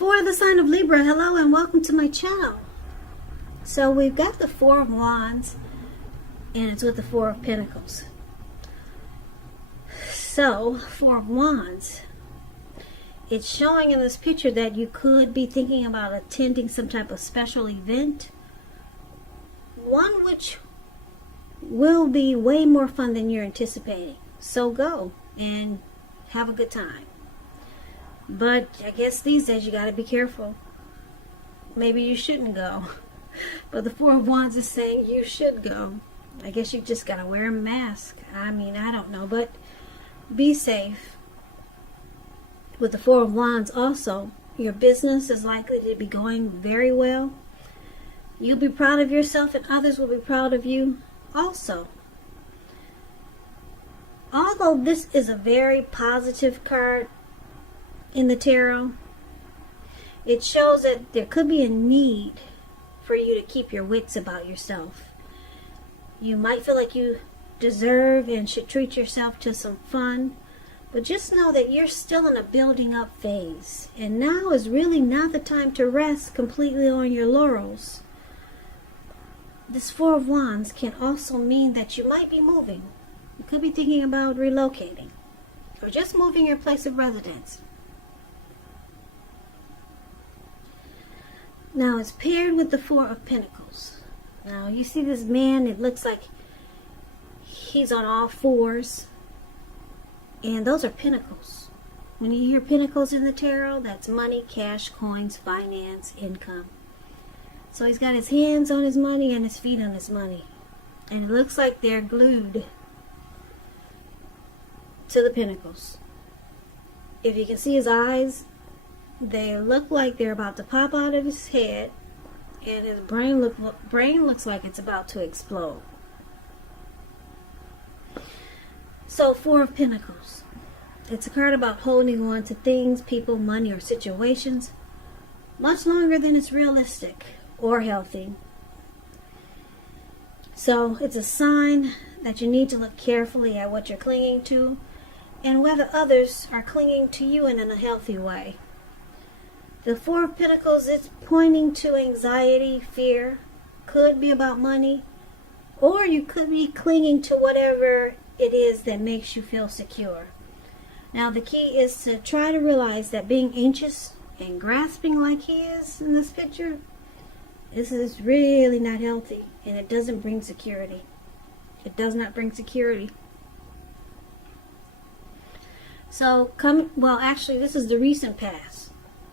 For the sign of Libra, hello and welcome to my channel. So we've got the Four of Wands and it's with the Four of Pentacles. So, Four of Wands, it's showing in this picture that you could be thinking about attending some type of special event. One which will be way more fun than you're anticipating. So go and have a good time. But I guess these days you got to be careful. Maybe you shouldn't go. But the Four of Wands is saying you should go. I guess you just got to wear a mask. I mean, I don't know. But be safe. With the Four of Wands also, your business is likely to be going very well. You'll be proud of yourself and others will be proud of you also. Although this is a very positive card in the tarot, it shows that there could be a need for you to keep your wits about yourself. You might feel like you deserve and should treat yourself to some fun, but just know that you're still in a building up phase, and now is really not the time to rest completely on your laurels. This Four of Wands can also mean that you might be moving. You could be thinking about relocating or just moving your place of residence. Now it's paired with the Four of Pentacles. Now you see this man, it looks like he's on all fours. And those are pentacles. When you hear pentacles in the tarot, that's money, cash, coins, finance, income. So he's got his hands on his money and his feet on his money. And it looks like they're glued to the pentacles. If you can see his eyes, they look like they're about to pop out of his head, and his brain looks like it's about to explode. So, Four of Pentacles. It's a card about holding on to things, people, money, or situations much longer than it's realistic or healthy. So, it's a sign that you need to look carefully at what you're clinging to and whether others are clinging to you in a healthy way. The Four of Pentacles is pointing to anxiety, fear, could be about money, or you could be clinging to whatever it is that makes you feel secure. Now the key is to try to realize that being anxious and grasping like he is in this picture, this is really not healthy, and it doesn't bring security. It does not bring security. So actually this is the recent past.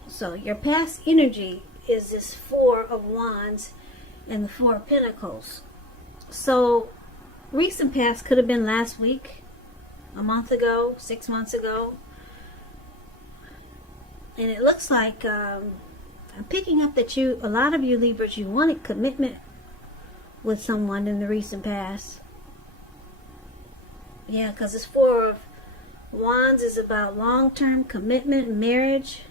So your past energy is this Four of Wands and the Four of Pentacles. So recent past could have been last week, a month ago, 6 months ago. And it looks like I'm picking up that a lot of you Libras, you wanted commitment with someone in the recent past. Yeah, because this Four of Wands is about long-term commitment, marriage.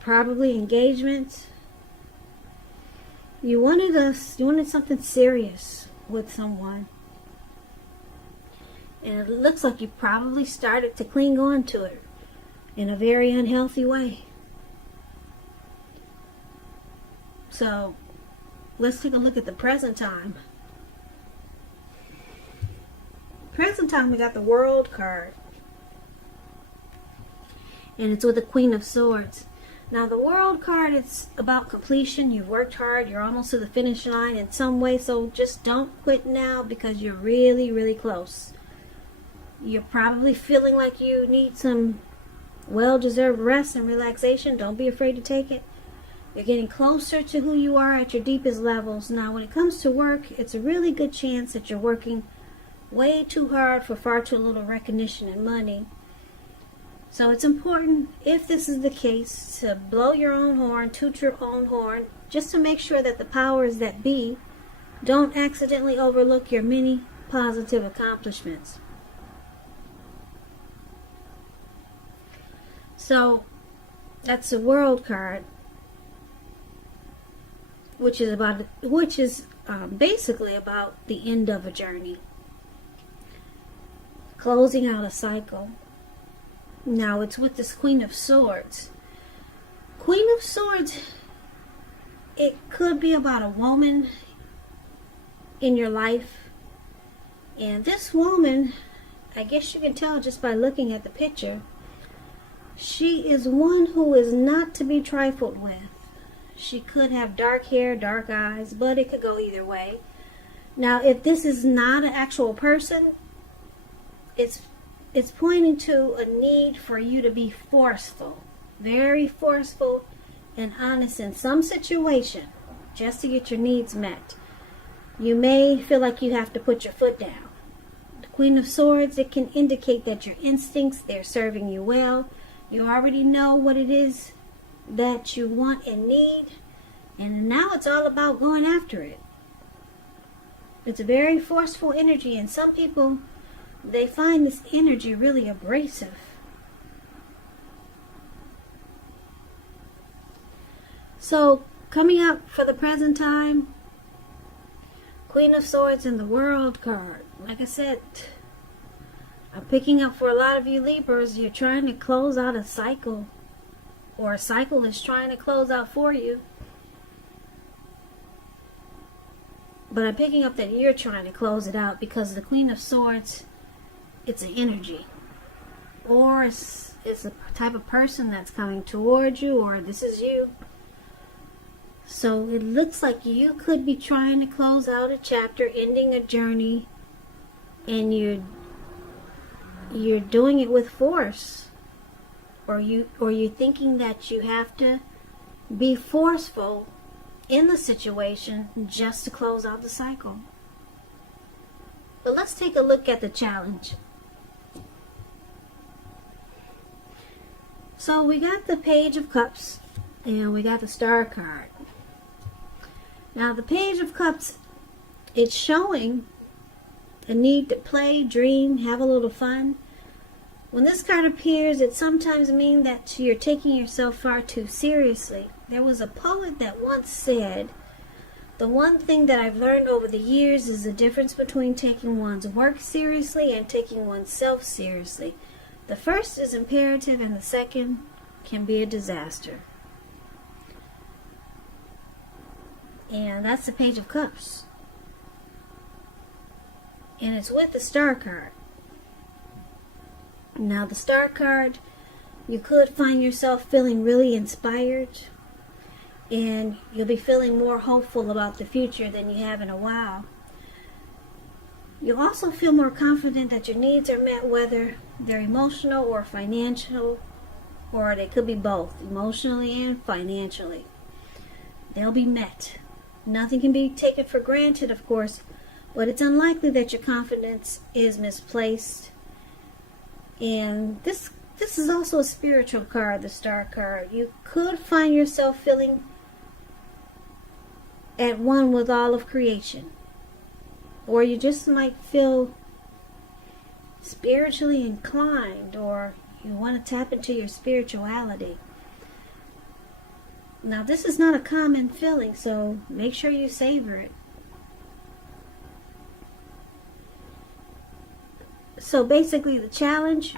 Probably engagement. You wanted something serious with someone. And it looks like you probably started to cling on to it in a very unhealthy way. So, let's take a look at the present time. Present time, we got the World card. And it's with the Queen of Swords. Now the World card, it's about completion. You've worked hard. You're almost to the finish line in some way. So just don't quit now because you're really, really close. You're probably feeling like you need some well-deserved rest and relaxation. Don't be afraid to take it. You're getting closer to who you are at your deepest levels. Now when it comes to work, it's a really good chance that you're working way too hard for far too little recognition and money. So it's important, if this is the case, to blow your own horn, toot your own horn, just to make sure that the powers that be don't accidentally overlook your many positive accomplishments. So that's the World card, which is basically about the end of a journey. closing out a cycle. Now it's with this Queen of Swords. Queen of Swords, it could be about a woman in your life. And this woman, I guess you can tell just by looking at the picture, she is one who is not to be trifled with. She could have dark hair, dark eyes, but it could go either way. Now, if this is not an actual person, it's pointing to a need for you to be forceful, very forceful and honest in some situation just to get your needs met. You may feel like you have to put your foot down. The Queen of Swords, it can indicate that your instincts, they're serving you well. You already know what it is that you want and need, and now it's all about going after it. It's a very forceful energy, and some people, they find this energy really abrasive. So, coming up for the present time, Queen of Swords and the World card. Like I said, I'm picking up for a lot of you Libras, you're trying to close out a cycle, or a cycle is trying to close out for you. But I'm picking up that you're trying to close it out, because the Queen of Swords, it's an energy. Or it's a type of person that's coming towards you, or this is you. So it looks like you could be trying to close out a chapter, ending a journey, and you're doing it with force. Or you're thinking that you have to be forceful in the situation just to close out the cycle. But let's take a look at the challenge. So we got the Page of Cups and we got the Star card. Now the Page of Cups, it's showing a need to play, dream, have a little fun. When this card appears, it sometimes means that you're taking yourself far too seriously. There was a poet that once said, "The one thing that I've learned over the years is the difference between taking one's work seriously and taking oneself seriously. The first is imperative and the second can be a disaster." And that's the Page of Cups. And it's with the Star card. Now the Star card, you could find yourself feeling really inspired, and you'll be feeling more hopeful about the future than you have in a while. You'll also feel more confident that your needs are met, whether they're emotional or financial, or they could be both, emotionally and financially. They'll be met. Nothing can be taken for granted, of course, but it's unlikely that your confidence is misplaced. And this is also a spiritual card, the Star card. You could find yourself feeling at one with all of creation. Or you just might feel spiritually inclined, or you want to tap into your spirituality. Now this is not a common feeling, so make sure you savor it. So basically the challenge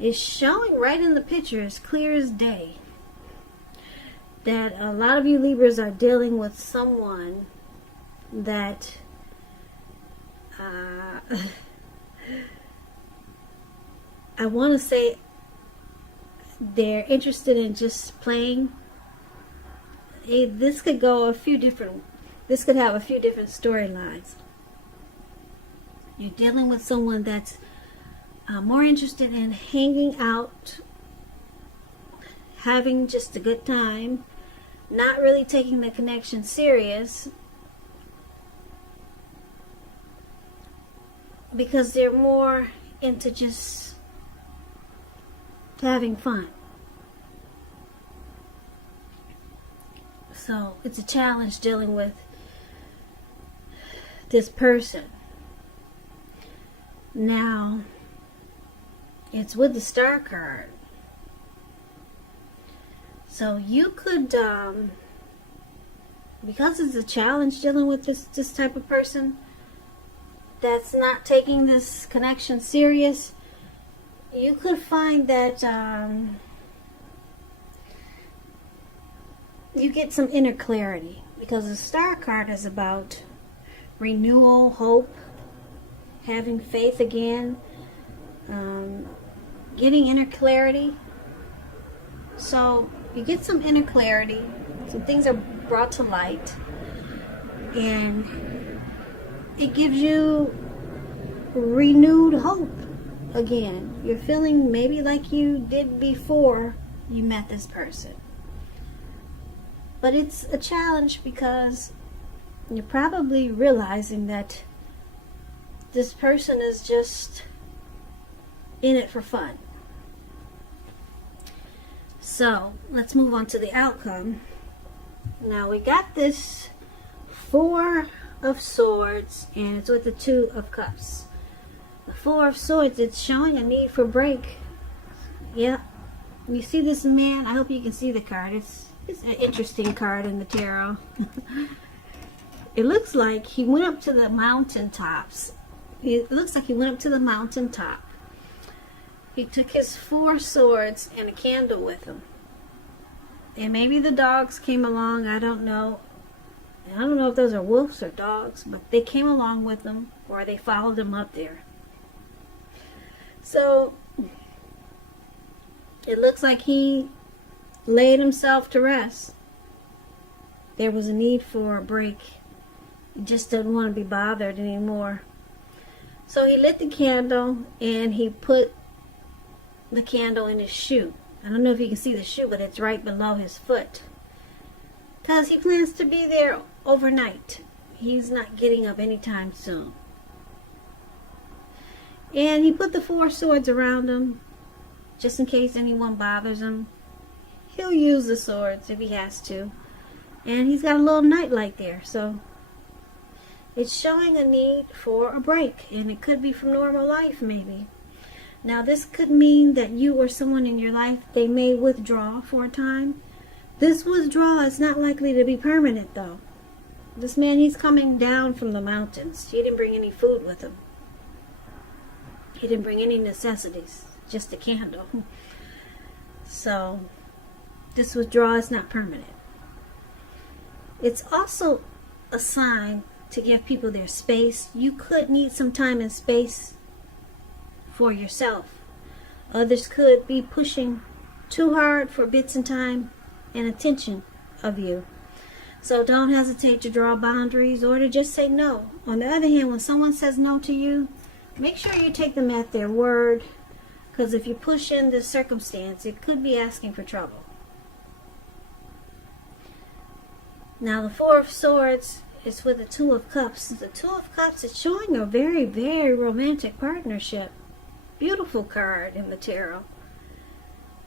is showing right in the picture as clear as day that a lot of you Libras are dealing with someone that I want to say they're interested in just playing. This could have a few different storylines. You're dealing with someone that's more interested in hanging out, having just a good time, not really taking the connection serious, because they're more into just having fun. So it's a challenge dealing with this person. Now, it's with the Star card. So you could, because it's a challenge dealing with this type of person, that's not taking this connection serious, you could find that you get some inner clarity, because the Star card is about renewal, hope, having faith again, getting inner clarity. So you get some inner clarity, some things are brought to light, and it gives you renewed hope again. You're feeling maybe like you did before you met this person. But it's a challenge because you're probably realizing that this person is just in it for fun. So let's move on to the outcome. Now we got this Four of Swords, and it's with the Two of Cups. The Four of Swords, it's showing a need for break. Yeah. You see this man, I hope you can see the card. It's an interesting card in the tarot. It looks like he went up to the mountaintops. It looks like he went up to the mountaintop. He took his Four Swords and a candle with him. And maybe the dogs came along, I don't know. I don't know if those are wolves or dogs, but they came along with him, or they followed him up there. So it looks like he laid himself to rest. There was a need for a break. He just didn't want to be bothered anymore. So he lit the candle and he put the candle in his shoe. I don't know if you can see the shoe, but it's right below his foot. Because he plans to be there overnight. He's not getting up anytime soon. And he put the Four Swords around him, just in case anyone bothers him. He'll use the swords if he has to. And he's got a little nightlight there, so it's showing a need for a break. And it could be from normal life, maybe. Now, this could mean that you or someone in your life, they may withdraw for a time. This withdrawal is not likely to be permanent, though. This man, he's coming down from the mountains. He didn't bring any food with him. He didn't bring any necessities, just a candle. So, this withdrawal is not permanent. It's also a sign to give people their space. You could need some time and space for yourself. Others could be pushing too hard for bits and time and attention of you. So don't hesitate to draw boundaries or to just say no. On the other hand, when someone says no to you, make sure you take them at their word, because if you push in this circumstance, it could be asking for trouble. Now the Four of Swords is with the Two of Cups. The Two of Cups is showing a very, very romantic partnership. Beautiful card in the tarot.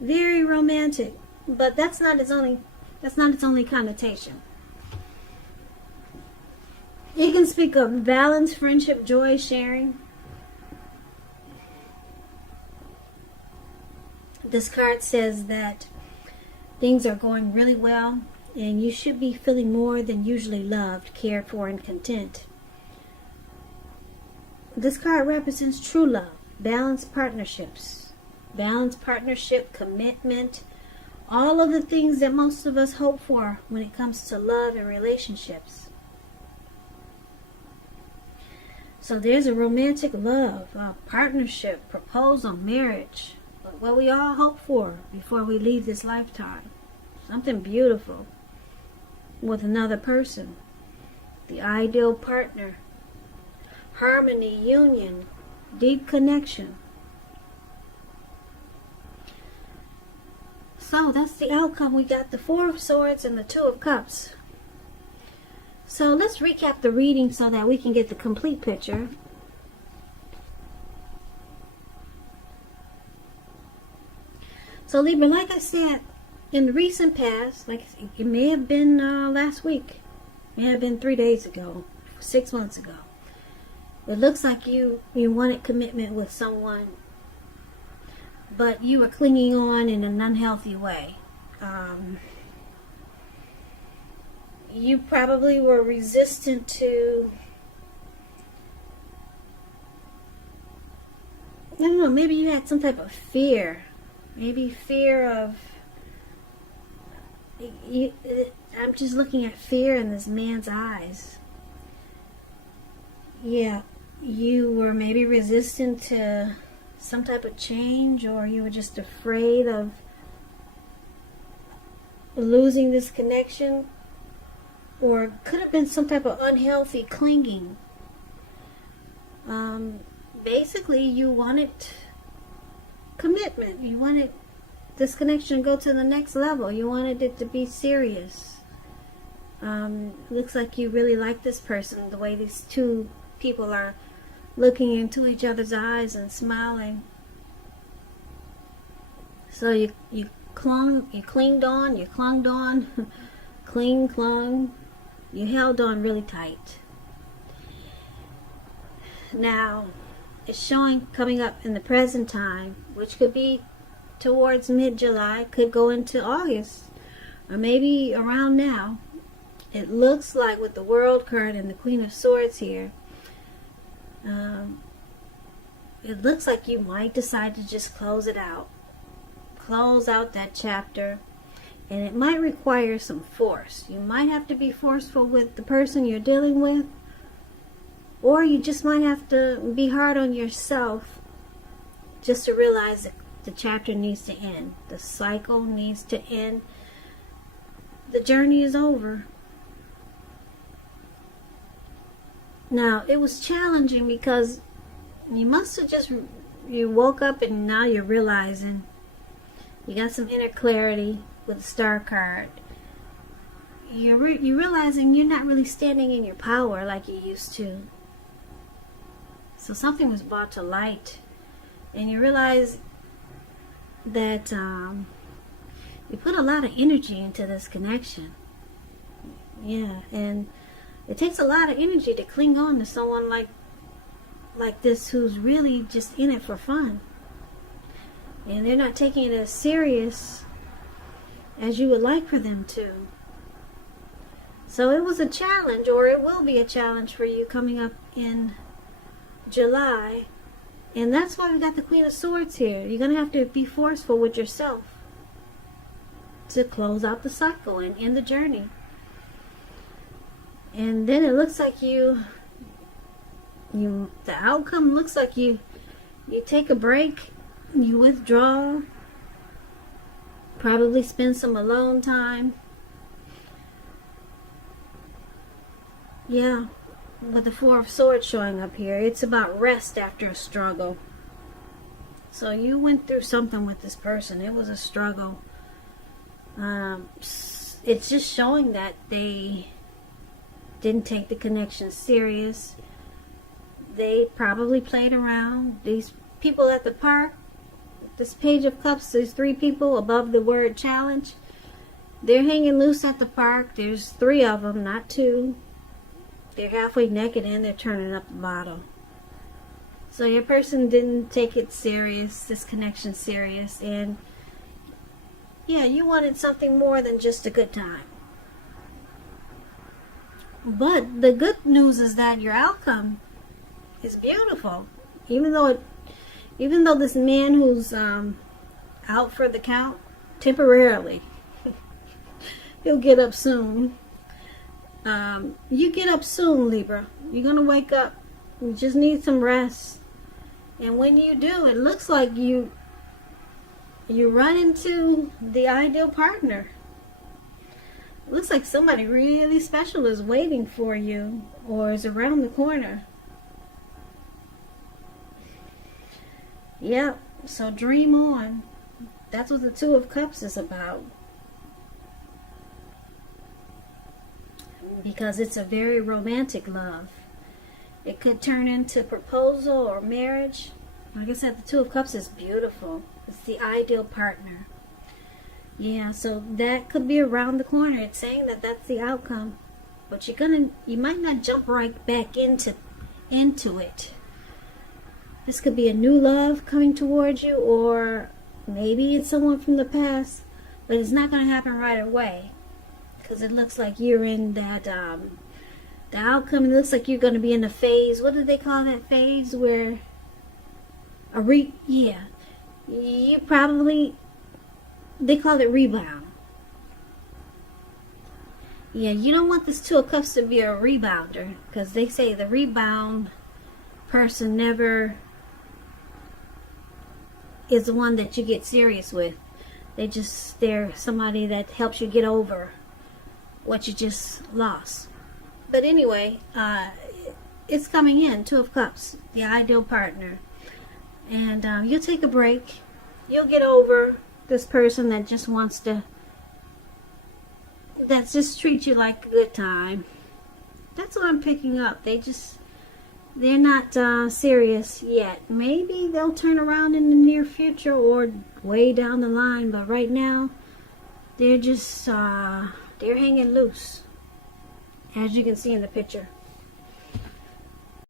Very romantic. But that's not its only connotation. It can speak of balance, friendship, joy, sharing. This card says that things are going really well, and you should be feeling more than usually loved, cared for, and content. This card represents true love, balanced partnerships, balanced partnership, commitment, all of the things that most of us hope for when it comes to love and relationships. So there's a romantic love, a partnership, proposal, marriage, what we all hope for before we leave this lifetime. Something beautiful with another person. The ideal partner. Harmony, union, deep connection. So that's the outcome. We got the Four of Swords and the Two of Cups. So let's recap the reading so that we can get the complete picture. So Libra, like I said, in the recent past, like it may have been last week, it may have been 3 days ago, 6 months ago. It looks like you wanted commitment with someone, but you were clinging on in an unhealthy way. You probably were resistant to I don't know, maybe you had some type of fear. Maybe fear of, I'm just looking at fear in this man's eyes. Yeah, you were maybe resistant to some type of change, or you were just afraid of losing this connection, or could have been some type of unhealthy clinging. Basically, you wanted commitment. You wanted this connection to go to the next level. You wanted it to be serious. Looks like you really like this person, the way these two people are looking into each other's eyes and smiling. So you clung on, clung, you held on really tight. Now, it's showing coming up in the present time, which could be towards mid-July, could go into August, or maybe around now. It looks like with the World card and the Queen of Swords here, it looks like you might decide to just close it out. Close out that chapter. And it might require some force. You might have to be forceful with the person you're dealing with. Or you just might have to be hard on yourself just to realize that the chapter needs to end. The cycle needs to end. The journey is over. Now, it was challenging because you must have just, you woke up and now you're realizing you got some inner clarity with the Star card. You're realizing you're not really standing in your power like you used to. So something was brought to light, and you realize that you put a lot of energy into this connection. Yeah, and it takes a lot of energy to cling on to someone like this who's really just in it for fun. And they're not taking it as serious as you would like for them to. So it was a challenge, or it will be a challenge for you coming up in July. And that's why we got the Queen of Swords here. You're going to have to be forceful with yourself to close out the cycle and end the journey. And then it looks like the outcome looks like you take a break, you withdraw, probably spend some alone time. Yeah, with the Four of Swords showing up here, it's about rest after a struggle. So you went through something with this person. It was a struggle. It's just showing that they didn't take the connection serious. They probably played around. These people at the park, this Page of Cups, there's 3 people above the word challenge. They're hanging loose at the park. There's 3 of them, not 2. They're halfway naked and they're turning up the bottle. So your person didn't take it serious, this connection serious, and yeah, you wanted something more than just a good time. But the good news is that your outcome is beautiful. Even though this man who's out for the count temporarily, he'll get up soon. You get up soon, Libra. You're gonna wake up. You just need some rest. And when you do, it looks like you run into the ideal partner. It looks like somebody really special is waiting for you or is around the corner. Yep, so dream on. That's what the Two of Cups is about. Because it's a very romantic love. It could turn into proposal or marriage. Like I said, the Two of Cups is beautiful. It's the ideal partner. Yeah, so that could be around the corner. It's saying that that's the outcome. But you might not jump right back into it. This could be a new love coming towards you, or maybe it's someone from the past, but it's not going to happen right away. Because it looks like you're in that, the outcome, it looks like you're going to be in a phase, what do they call that phase where Yeah. You probably, they call it rebound. Yeah, you don't want this Two of Cups to be a rebounder, because they say the rebound person never is the one that you get serious with. They're somebody that helps you get over what you just lost. But anyway, it's coming in, Two of Cups, the ideal partner. And you'll take a break. You'll get over this person that just wants to, that just treats you like a good time. That's what I'm picking up. They're not serious yet. Maybe they'll turn around in the near future or way down the line. But right now, they're just, they're hanging loose, as you can see in the picture.